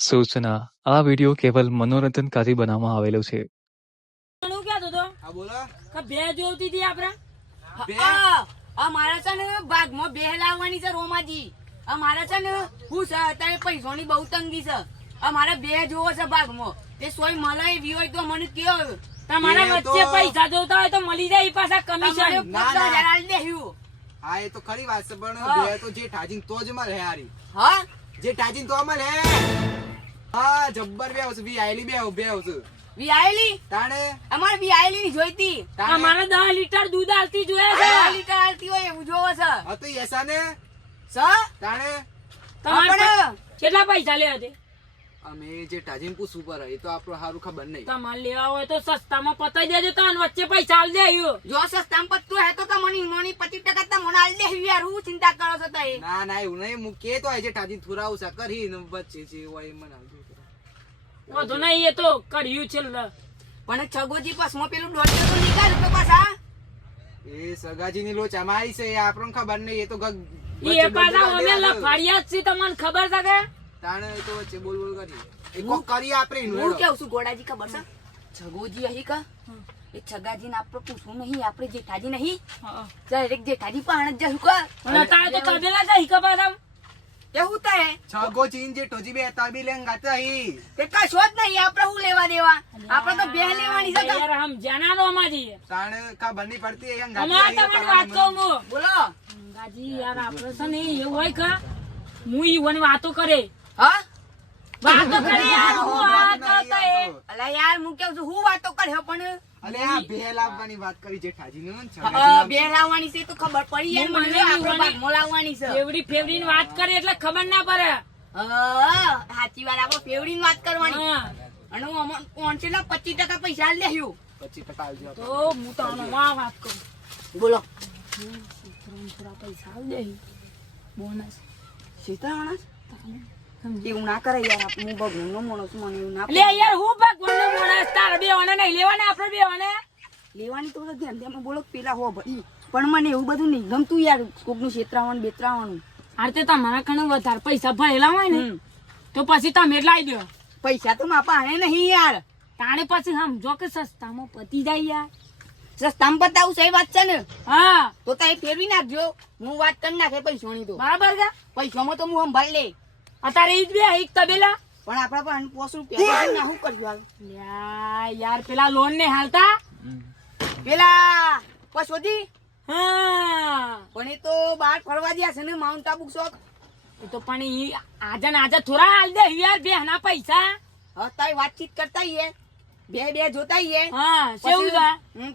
સૂચના આ વિડિયો કેવલ મનોરંજનકારી બનાવવામાં આવેલો છે. શું કહેતો તો? હા બોલો. કે બે જોવતી હતી આપણે. બે? મારા છે ને બાગમાં બે લાવવાની છે રોમાજી. મારા છે ને હું છે અત્યારે પૈસાની બહુ તંગી છે. મારે બે જોવો છે બાગમાં. તે સોય મળે એવી હોય તો મને કયો. તમારા વચ્ચે પૈસા જોતા હોય તો મળી જાય પાછા કમિશન. હા એ તો ખરી વાત છે પણ બે તો જે ઠાજીન તો જ મળે હારી. હા જે ઠાજીન તો મળે. હા જબ્બર બે આવશે વી આયલી બે આવશે. વિયાયેલી તાણે અમારે વિયાયેલી ની જોઈતી. અમારે 10 લીટર દૂધ આલતી જોઈએ છે. 10 લીટર આલતી હોય એવું જોવો છે. હા તો એસા ને તાણે તમારે કેટલા પૈસા લેવા છે? અમે જે ઠાજીન પૂછવું પડે એ તો આપણો હારું ખબર નહીં. તમારે લેવા હોય તો સસ્તામાં પતાઈ દેજો. તો વચ્ચે પૈસા આલ દેજો. જો સસ્તામાં પતતું હે તો તમને ઈનોની 25% તમને આલ દે. યાર હું ચિંતા કરો છો તઈ? ના એવું નહીં હું કે તો જે ઠાજીન થોરાવું છે કરી ને વચ્ચે છે હોય મને આવજો. તો નહીં એ તો કર્યું છે પણ છગોજી પાસમાં પેલું દોડ્યો તો નીકાળ તો પાછા એ સગાજી ની લોચ અમારી છે એ આપણને ખબર નહીં. એ તો એ પાછા અમે લફાડિયા જ છે તમને ખબર છે કે તાણે તો વચ્ચે બોલ કરી એ કોક કરી આપણે હું કેવું છું ગોડાજી ખબર છે છગોજી અહીં કા એ છગાજી ને આપણે પૂછવું નહીં. આપણે જેઠાજી નહીં ડાયરેક્ટ જેઠાજી પાણ જ જશું કા અને તારે તો કદેલા જાય કા પાછા કેવું થાય છગો ચીન જે ટોજી બે તાબી લેંગ ગાતા હી તે કશો જ નહીં. આપણે હું લેવા દેવા આપણે તો બે લેવાની છે યાર હમ જાનાનો માજી તાણે કા બની પડતી એ ગાતી અમાર તમને વાત કહું હું બોલો ગાજી યાર આપણે છે ને એવું હોય કે હું ઈવન વાતો કરે. હા વાતો કરે યાર હું વાત કરતો એ અલા યાર હું કેવું છું હું વાતો કર્યો પણ અલે આ બે લાવવાની વાત કરી જે ઠાજી ને બે લાવવાની છે તો ખબર પડી યાર મને આપણે બાગ મોલાવવાની છે. ફેવડી ફેવડી ની વાત કરે એટલે ખબર ના પડે. સાચી વાત આપણે ફેવડી ની વાત કરવાની અને હું ઓનચેલા 25% પૈસા આલ દેહ્યું 25% આલજો તો હું તો આનો વાત કરું. બોલો થોડા પૈસા આલ દેહ્યું બોનસ સીતારાણા એવું ના કરે યાર. હું ભગવાન નો માણસ છું મને એવું ના લે યાર હું ભગવાન નો માણસ. તારે બેવાને નહીં લેવાના આપણે બેવાને લેવાની તો ધ્યાન દેમાં બોલો પેલા હો ભાઈ પણ મને એવું બધું નહીં ગમતું યાર. કોક નું છેતરાવાનું બેતરાવાનું આર તે તમારા કણે વધારે પૈસા ભરેલા હોય ને તો પછી તમે લાવી દો. પૈસા તો માપા આને નહીં યાર. તાણે પછી સમજો કે સસ્તામાં પતી જાય યાર. સસ્તામાં પતાવું સહી વાત છે ને. હા તો તારે ફેરવી નાખજો. હું વાત કરી નાખે પૈસાની તો બરાબર છે. પૈસામાં તો હું સંભાળ લે. અત્યારે ઈ જ બે એક તબેલા પણ આપડા પણ 5 રૂપિયા ના શું કર્યું યાર પેલા લોન ને હાલતા પેલા પશોદી હા પણ એ તો બહાર ફરવા ગયા છે ને માઉન્ટ આબુ શોખ. એ તો પણ ઈ આજે ને આજે થોડા હાલ દે યાર બે ના પૈસા હતા વાતચીત કરતા ઈએ બે જોતા ઈએ હા સેવું છે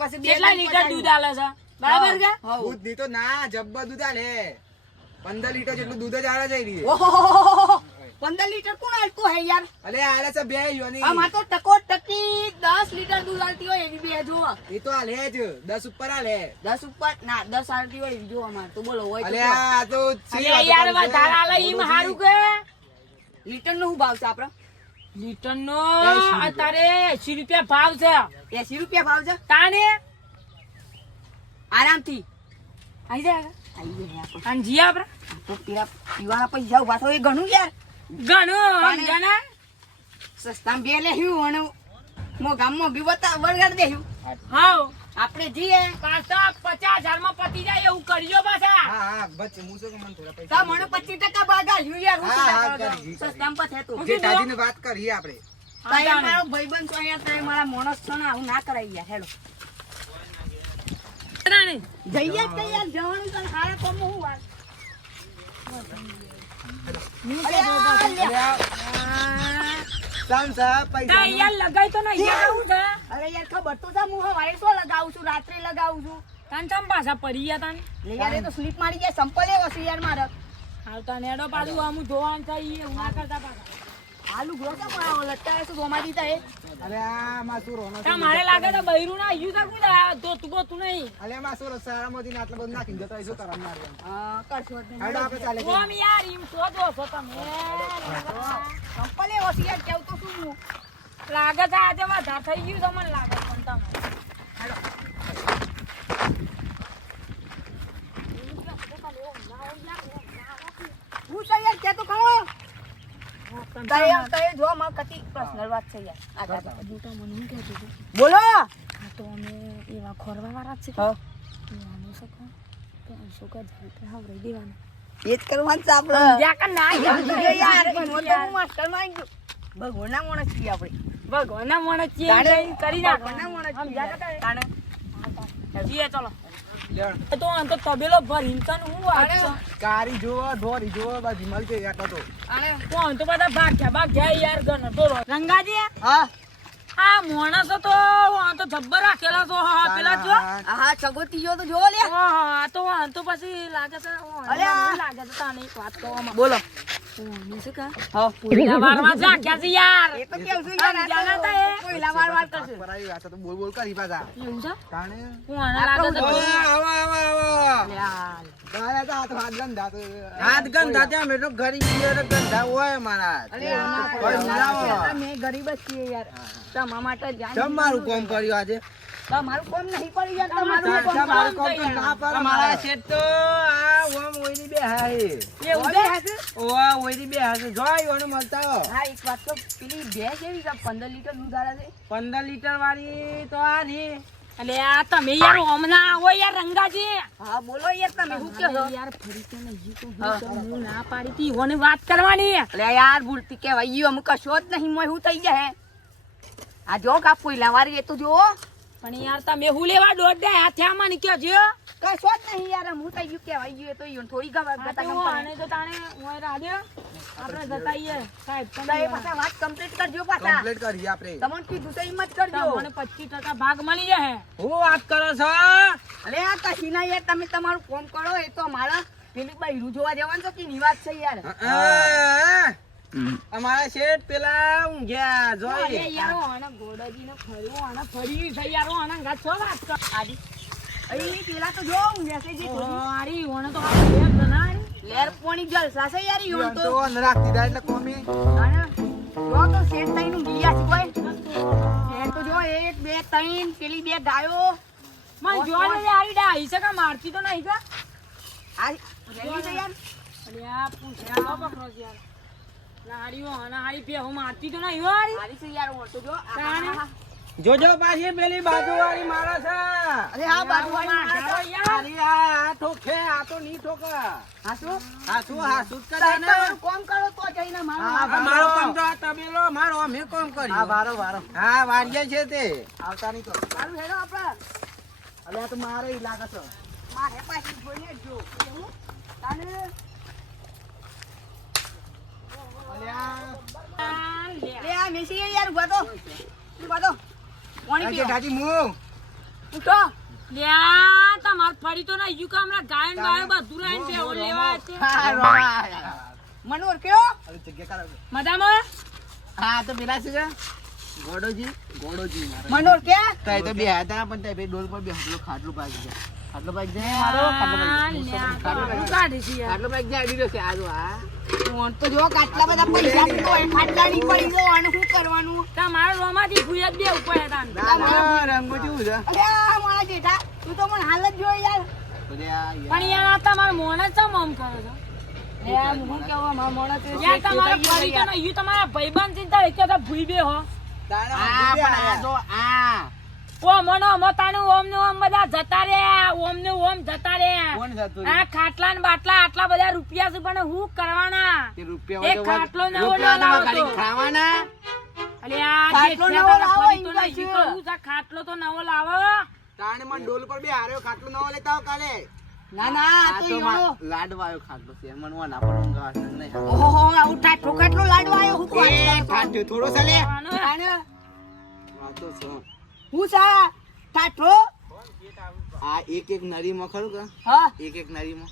પછી કેટલા લીટર દૂધ આલે છે બરાબર છે. દૂધ ની તો ના જબ્બર દૂધ આલે 15 લીટર જેટલું દૂધ જ આલે જઈ રહી. 15 લીટર કોણ આલતું હે યાર? અલે આલે છે બે યોની. આમાં તો ટકો ટકી 10 લીટર દૂધ આલતી હોય એવી બે જો. એ તો આલે જ 10 ઉપર આલે. 10 ઉપર ના 10 આલતી હોય એવી જો અમાર તો બોલો હોય અલે આ તો અલે યાર વધારે આલે ઈમ હારું કે લીટર નો શું ભાવ છે આપડે? લીટર નો અત્યારે 80 રૂપિયા ભાવ છે. 80 રૂપિયા ભાવ છે તાને આરામથી આઈ જાય. અને જી આપડે તો પેલા પીવાના પૈસા ઉભા થયો એ ઘણું યાર ઘણું જાના સસ્તામાં બે લેહ્યું અને મો ગામમાં બી વળગાડ દેહ્યું. હા આપણે જઈએ પાછા 50,000 માં પતી જાય એવું કરજો પાછા. હા બચ્ચે હું શું કે મને થોડા પૈસા મને 25% બાગાલ્યું યાર. હું સસ્તામાં પથે તો જે ટાજીને વાત કરી આપણે. મારો ભાઈબંધ છો યાર તમે મારા માણસ છો ને આવું ના કરાય યાર. હેલો જઈએ તો યાર જવાનું તને હારે કોમ હું વાત લગાઈ તો નહીં લગાવું છે. અરે યાર ખબર તો છે હું હવારે તો લગાવું છું રાત્રે લગાવું છું. તાન ચમ પાછા પડી ગયા તાન યાર એ તો સ્લીપ મારી જાય સંપલ એવો છે યાર મારે આવતા નેડો પાડું આમ ધોવાન થઈ એવું ના કરતા પાછા આલુ ગ્રોસા પણ લટકાય છે ગોમાજી તા એ. અરે આ માસુ રોનો તા મારે લાગે તો બૈરું ના આયુ તા કુડા તો તું ગોતું નહીં. અલે માસુ સારામાંથી આટલા બધું નાખી દેતો એ શું કરવાનું મારે. હા કરશો નહીં. હાડો આપણે ચાલે ઓમ યાર ઈમ તો દો છો તમે સંપલે ઓસિયાર કેવ તો શું લાગે છે આજે વધારે થઈ ગયું તો મને લાગે પણ તમે હાલો હું યાર કે તો ખરો તય જો માર કતી પર્સનલ વાત છે યાર આ દાદા મોટા મને શું કહેતો હતો બોલો આ તો અમે એવા ખોરવા વાળા છે હા તો અમે શું કહો તો શું કહે ધરતે આવરી દેવાના એ જ કરવાનું છે આપણે યા કે ના યાર હું માસ્ટર માં ભગવાનના મોણસ છીએ આપણે ભગવાનના મોણસ છીએ કરી નાખો ભગવાનના મોણસ છીએ તાણે જીએ ચલો તો આમ તો તબેલો ભરીને તને હું વાત છે કારી જોવો ઢોરી જોવો બધી મળશે યાર તો અને કોણ તો બધા ભાગ્યા યાર ગણ તો રંગાજી હા આ મોણસો તો આ તો જબ્બર રાખેલા છો હા પેલા જો હા ચગોતીયો તો જો લે હા તો આ તો પછી લાગે છે લાગે છે તને એક વાત કહો બોલો શું કા હા પોઈલા વારવા જા ક્યાં છે યાર એ તો કેવું છે યાર જાના તા એ પોઈલા વારવા કરશે પરાઈ વાત તો બોલ બોલ કરી પાછા એવું છે તાણે કોણ લાગે છે આવો યાર ગાયા તો હાથ ગંધા તો હાથ ગંધા ત્યાં મેં તો ગરીબ રે ગંધા હોય મારા અરે મે ગરીબ જ છીએ યાર તમારા માટે તમારું કામ કર્યું આજે તમારું કામ નહીં કર્યું યાર તમારું કામ તો ના પર મારા શેઠ તો આ ઓમ ઓઈની બે હાય એ ઉડે હશે ઓવા ઓઈની બે હશે જોય ઓને મળતા હા એક વાત તો પેલી બે કેવી છે 15 લીટર દૂધ આલે છે 15 લીટર વાળી તો આ રે અલે આ તમે યાર ઓમના આવો યાર રંગાજી હા બોલો યાર તમે હું કે યાર ફરી કે નહીં તો હું ના પાડી તી ઓને વાત કરવાની અલે યાર ભૂલતી કે વઈ અમુક કશો જ નહીં મોય હું થઈ જાય આ જો કા પોઈલા વારી એ તો જો પણ યાર તમે હું લેવા દોડ દે હાથે આમાં ની કે જો કશો જ નહીં યાર હું થઈ ગયું કે વઈ ગયું તો ઈન થોડી ગવા ગતા કમ આને તો તાણે ઓય રાડે આપણે જતાઈએ સાહેબ તમે પાછા વાત કમ્પ્લીટ કરજો પાછા કમ્પ્લીટ કરી આપણે તમને કીધું તો હિંમત કરજો મને 25% ભાગ મળી જાય હું વાત કરો છો અલે આ કશી ના યાર તમે તમારું કામ કરો એ તો મારા પેલી બાઈ જોવા જવાનું તો કે નિવાસ છે યાર અમારા શેઠ પેલા ઊંઘ્યા જોઈ યાર આના ગોડાજી ને ફર્યો આના ફરી છે યાર આના ગાત છો વાત કર આડી અઈ પેલા તો જો ઊંઘ્યા છે જે આડી ઓને તો આ લેર બનાય લેર પોણી જલસા છે યાર ઈવન તો રાખતી દા એટલે કોમી આના જો તો શેઠ તઈ નું ગિયા છે કોઈ શેઠ તો જો 1 2 3 પેલી બે ગાયો મન જો લે આડી ડાઈ છે કે મારતી તો નહીં કા આ રેલી છે યાર અરે આ પૂછ્યા બકરો યાર લાડીઓ આના હારી પે હું મારતી તો નહીં વારી હારી છે યાર ઓર તો જો જોજો પાછી પેલી બાજુ વાળી મારા છે અરે આ બાજુ વાળી મારા છે યાર અરે આ ઠોકે આ તો નહીં ઠોકા હાસુ કરે ને કોમ કરો તો જઈને મારો કામ તો આ તબેલો મારો અમે કોમ કર્યું હા વારો હા વાડીએ છે તે આવતા નહીં તો સારું હેડો આપણે અરે આ તો મારે લાગે છે મારે પાછી જોઈને જો એવું તાને લે આ મેસી યાર ઉભા તો પાણી પીઓ ડાજી મુ ઉઠો લે આ તમાર ફરી તો ના યુ કામરા ગાયન ગાય બધું રાઈન બે ઓલ લેવા છે મનોર કયો અરે જગ્યા કર મજામાં હા તો પેલા છે ગોડોજી મનોર કે તઈ તો બે હતા પણ તઈ બે ડોલ પર બે ખાટલો પાકી જાય ખાટલો પાકી જાય મારો ખાટલો કાઢી છે ખાટલો પાકી જાય આડી છે આજો આ કોણ તો જો કાટલા બધા પૈસા તો એ ખાટલાની પડી જો અને શું કરવાનું તમારો રોમાથી ભૂયત બે ઉપર હતા ના રંગો જેવું છે અરે મારા જેઠા તું તો મને હાલત જો યાર પણ યાર આ તમાર મોણ જ મમ કરો છો યાર હું કેવા મારા મોણ તો યાર તમારા પડી તો નહીં તમારા ભાઈબંધ ચિંતા એક તો ભૂઈ બે હો આ પણ આ જો આ ઓ મનો મતાનું ઓમ ને ઓમ બધા જતા રે ઓમ ને ઓમ જતા રે કોણ જતું આ ખાટલા ને બાટલા આટલા બધા રૂપિયા છે પણ હું કરવાના તે રૂપિયા એક ખાટલો નવો લાવો ખાવાના અલે આ ખાટલો નવો લાવો ઇંગ્લિશ કહું છે ખાટલો તો નવો લાવો તાણે મન ડોલ પર બે હાર્યો ખાટલો નવો લેતા આવ કાલે ના આ તો ઈનો લાડવાયો ખાટલો છે મન વા ના પણ ગાસ નહીં ઓહો આ ઉઠા ઠોકટલો લાડવાયો હું કોઈ ખાટલો થોડો સલે તાણે વાતો છે હું સા ટાટો આ એક નરીમાં ખરું કે હા એક નરીમાં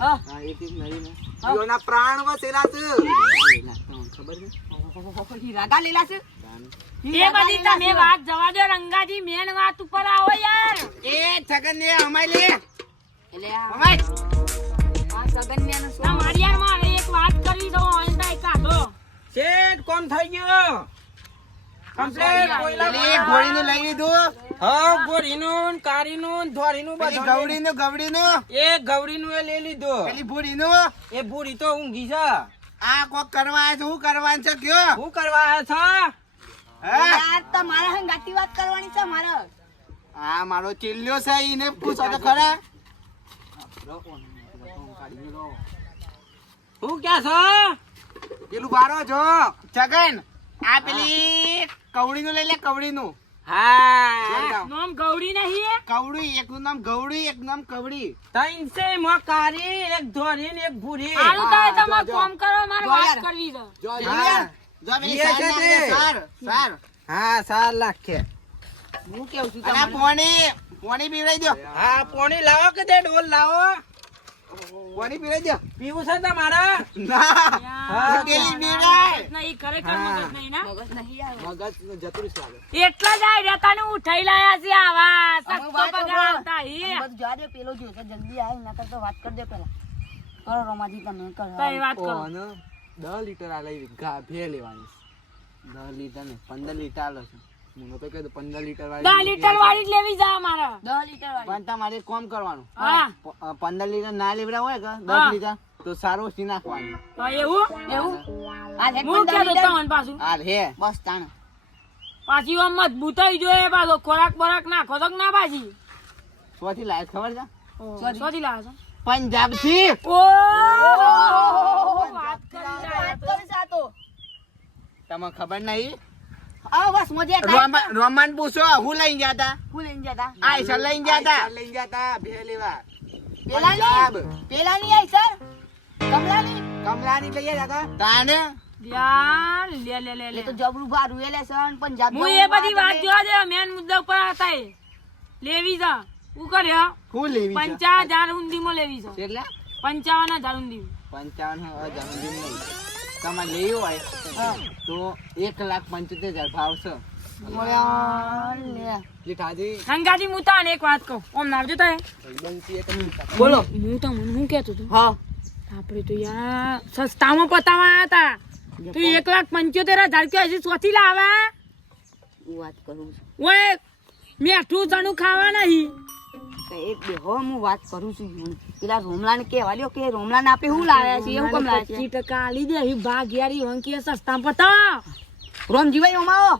હા એક નરીમાં યોના પ્રાણ વસેલા છે ખબર છે હીરા ગા લેલા છે એ બધી તમે વાત જવા દો રંગાજી મેન વાત ઉપર આવો યાર એ છગન ને અમાય લે એટલે અમાય આ છગન ને ના મારી યાર મારે એક વાત કરી દો આંદા કાઢો શેઠ કોમ થઈ ગયો કમ્પ્લીટ કોઈલા ગોળીને લઈ લીધું હા ગોળીનું કારીનું ધોરીનું બધું ગવડીનું એ ગવડીનું એ લઈ લીધું પેલી ભૂરીનું એ ભૂરી તો ઊંઘી છે આ કોક કરવા આવ્યા છો, શું કરવાનું છે કયો? શું કરવા આવ્યો છો? હે? યાર તમારે હંગાતી વાત કરવાની છે મારે. આ મારો ચિલ્લ્યો છે, ઈને પૂછો તો ખરા. શું ક્યાં છો? પેલું બારો જો જગન, આ પેલી કવડીનું લઈ લે, કવડીનું. હા નામ ગૌરી નહીં કવડી, એકનું નામ ગવડી, એક નામ કવડી. ત્રણ છે મકારી, એક ધોરી ને એક ભૂરી. સારું થાય તમારે કામ કરો મારે જો વાત યાર. કરવી છે જો પેલી એ સાર છે નામ તે. છે, સાર, સાર. હા 4 લાખ છે. હું કેવું છું અને આ તમને? પોણી પીવડાઈ દો, હા પોણી લાવો કે તે ડોલ લાવો? પોણી પીવડાઈ દો. પીવું છે તમારા? ના, હા, પેલી પીવડાય. નહીં ખરેખર મગજ નહીં ના મગજ નહીં આવે. મગજ જતું રહ્યું. એટલા જ આ રહેતા ને ઉઠાઈ લાયા છે આવા અમે સસ્તો વાત પગાર કરો. આવતા હી અમે બધું જવા દે, પેલો જોશે જલ્દી આવે ના કરતો વાત કરી દે પેલા. કરો રોમાજી તમે કરો. કઈ વાત કરો 10 લીટર આ લઈ ભે લેવાની 10 લીટર ને 15 લીટર આલો છે. મને તો કહે 15 લીટર 10 લીટર વાળી જ લેવી જા મારે 10 લીટર વાળી. પણ તમારે એક કામ કરવાનું, હા 15 લીટર ના લેવડા હોય કે 10 હા. લીટર તો સારું વસ્તી નાખવાનું. તો એવું એવું આ છે હું 15 ક્યાં લીટર? તમને પાછું આ રે બસ તાણ. પાછી આમ મજબૂતાઈ જોઈએ પાછો ખોરાક બરાક નાખો તો કે ના પાછી સોથી લાય ખબર છે? સોથી લાવે છે પંજાબ થી. ઓ વાત કરી જાય વાત કરે છે આ તો. તમને ખબર નહીં? આ બસ મજા થાય. રોમાન પૂછો, હું લઈને ગયા તા? હું લઈને જતા આયસર લઈને ગયા તા. લઈ જતા ભે લેવા. પેલાની આઈ સર કમલાની. કમલાની લઈ જતા. તાને યાર લે લે લે એ લે તો જબરું ભારું એ લેસન પંજાબ હું એ બધી વાત જોવા દે મેન મુદ્દા ઉપર હતા એ લેવી છે હું કર્યો હું લેવી છે? 50,000 ઊંધી માં લેવી છે એટલે 55,000 ઊંધી 55,000 નહીં. તમારે લેવું હોય તો 1,75,000 ભાવ છે. જેઠાજી સંગાજી હું તને એક વાત કહું ઓમ નાવજો તો બોલો. હું તો મને શું કહેતો હતો હા આપણે તો યાર સસ્તામાં પતાવા હતા તો 1,75,000 કે હજી સોથી લાવા હું વાત કરું છું. ઓય મેઠું જણું ખાવા નહીં તો એક બે હો હું વાત કરું છું પેલા રોમલાને કહેવા લ્યો કે રોમલાને આપે હું લાવ્યા છે એવું કેમ લાવ્યા 25% આલી દે એ ભાગ યારી વંકી સસ્તા પતા છે રોમજીભાઈ રોમાવો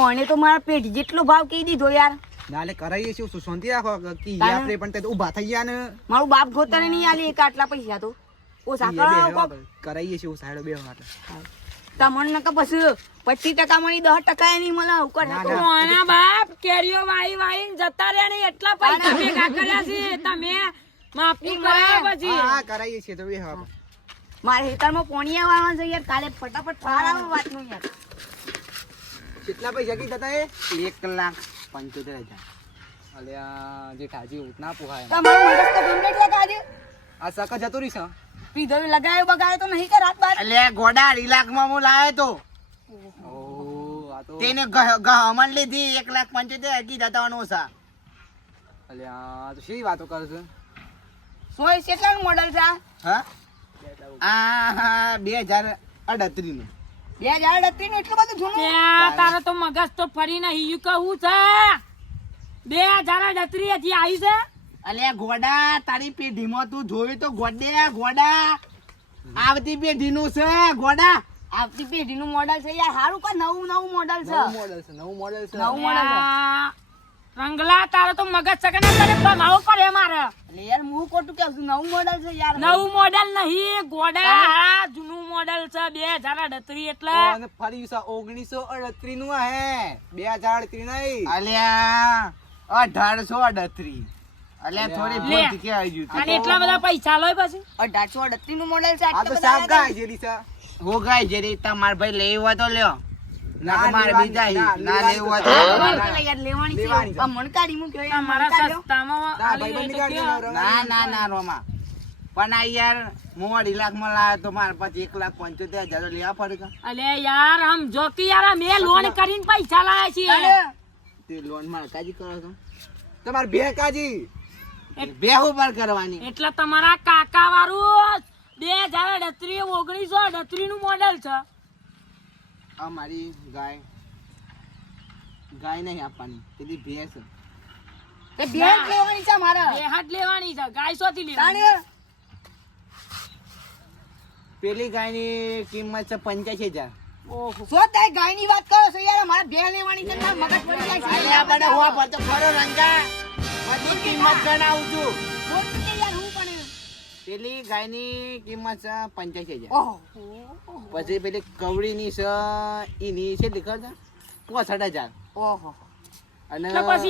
ઓને તો મારા પેટ જેટલો ભાવ કહી દીધો યાર. નાલે કરાઈએ છીએ શું શાંતિ રાખો કે તાને? આપણે પણ તે ઊભા થઈ ગયા ને મારું બાપ ગોતરે નહીં આલી એક આટલા પૈસા તો ઓછા કરાવો કોક. કરાઈએ છીએ સાઈડ બે માટે તમને નકા પછી 25% મળી 10% એની મળે આવું કરે તો. કોના બાપ કેરીઓ વાઈ વાઈ જતા રહ્યા ને એટલા પૈસા ભેગા કર્યા છે તમે માફી કરાયા પછી હા કરાઈએ છીએ તો બે હવે મારે હેતરમાં પોણીયા વાળવા છે યાર કાલે ફટાફટ ફાર આવે વાતનું યાર. કેટલા પૈસા કીધા હતા એ 1,75,000. અલ્યા જેઠાજી ઉતના પોહાય તમારું મગજ તો કમ્પ્લીટ લગા દે. આ સકા જતો રહી છે પીધો લગાયો બગાયો તો નહીં કે રાત બાર. એટલે ગોડા રિલાકમાં હું લાવ્યો તો ઓ આ તો તેને ગહમણ લીધી 1,75,000 કીધા તા ઓછા. અલ્યા તો શી વાતો કરે છે સોય કેટલાનું મોડલ છે આ? હા આ 2038 નું. 2038 નું એટલું બધું જૂનું? ત્યાં તારે તો મગજ તો ફરી નહીં કહું છે 2038 હજી આવી છે અલ્યા ગોડા તારી પેઢીમાં તું જોયું તો ગોડા આવતી પેઢીનું છે ગોડા. આવતી પેઢીનું મોડલ છે યાર હારું કા નવું મોડલ છે. નવું મોડલ છે નવું મોડલ છે. ત્યાં રંગલા તારે તો મગજ સકે ના તને બનાવો પડે મારે એટલે યાર હું ખોટું કહું છું નવું મોડલ છે યાર. નવું મોડેલ નહીં ગોડા આ જૂનું મોડેલ છે 2038 એટલે અને ફરી 1938 નું હે 2038 નહીં અલ્યા 1838. અલ્યા થોડી ભૂલ થી કહેવાય ગયું અને એટલા બધા પૈસા લોય પછી 1838 નું મોડલ છે આ આટલા તો બધા સાફ ગાય જેલી છે હું ગાય જે રીતે તમાર ભાઈ લેવું હોય તો લ્યો ના મારે લેવાની, બીજા ના, ના લેવું હોય તો યાર લેવાની છે લેવાની છે. આ મણકાડી મૂક્યો યાર મારા મણકાડ્યો. સસ્તામાં ના આલી ભાઈ જાય બંધ તો કાઢી કયો? ના રોમા પણ આ યાર હું 2.5 લાખમાં લાવ્યો તો મારે પછી 1,75,000 લેવા પડે કે અલે યાર આમ જો કે યાર મેં લોન કરીને પૈસા લાયા છીએ તે લોન માં કાજી કરો છો તમાર બે કાજી બે ઉપર કરવાની. એટલે તમારા કાકા વાળું 2038 1938 નું મોડેલ છે આ મારી ગાય નહીં આપવાની પેલી ભેંસ. એ ભેંસ લેવાની છે મારે. બે હાથ લેવાની છે ગાય સોથી લેવાની તાણે પેલી ગાયની કિંમત છે 85,000. શું તારી ગાયની વાત કરો છો યાર? મારે ભેળ લેવાની છે, તાર મગજ પડી જાય છે. અલ્યા બને હું પડતો ખરો રંગા. બધી કિંમત ગણાવું છું. બોલ કે યાર હું પણ પેલી ગાયની કિંમત છે 85,000. ઓહો પછી પેલી કવડીની છે એની છે લીખર છે 65,000. ઓહો અને તો પછી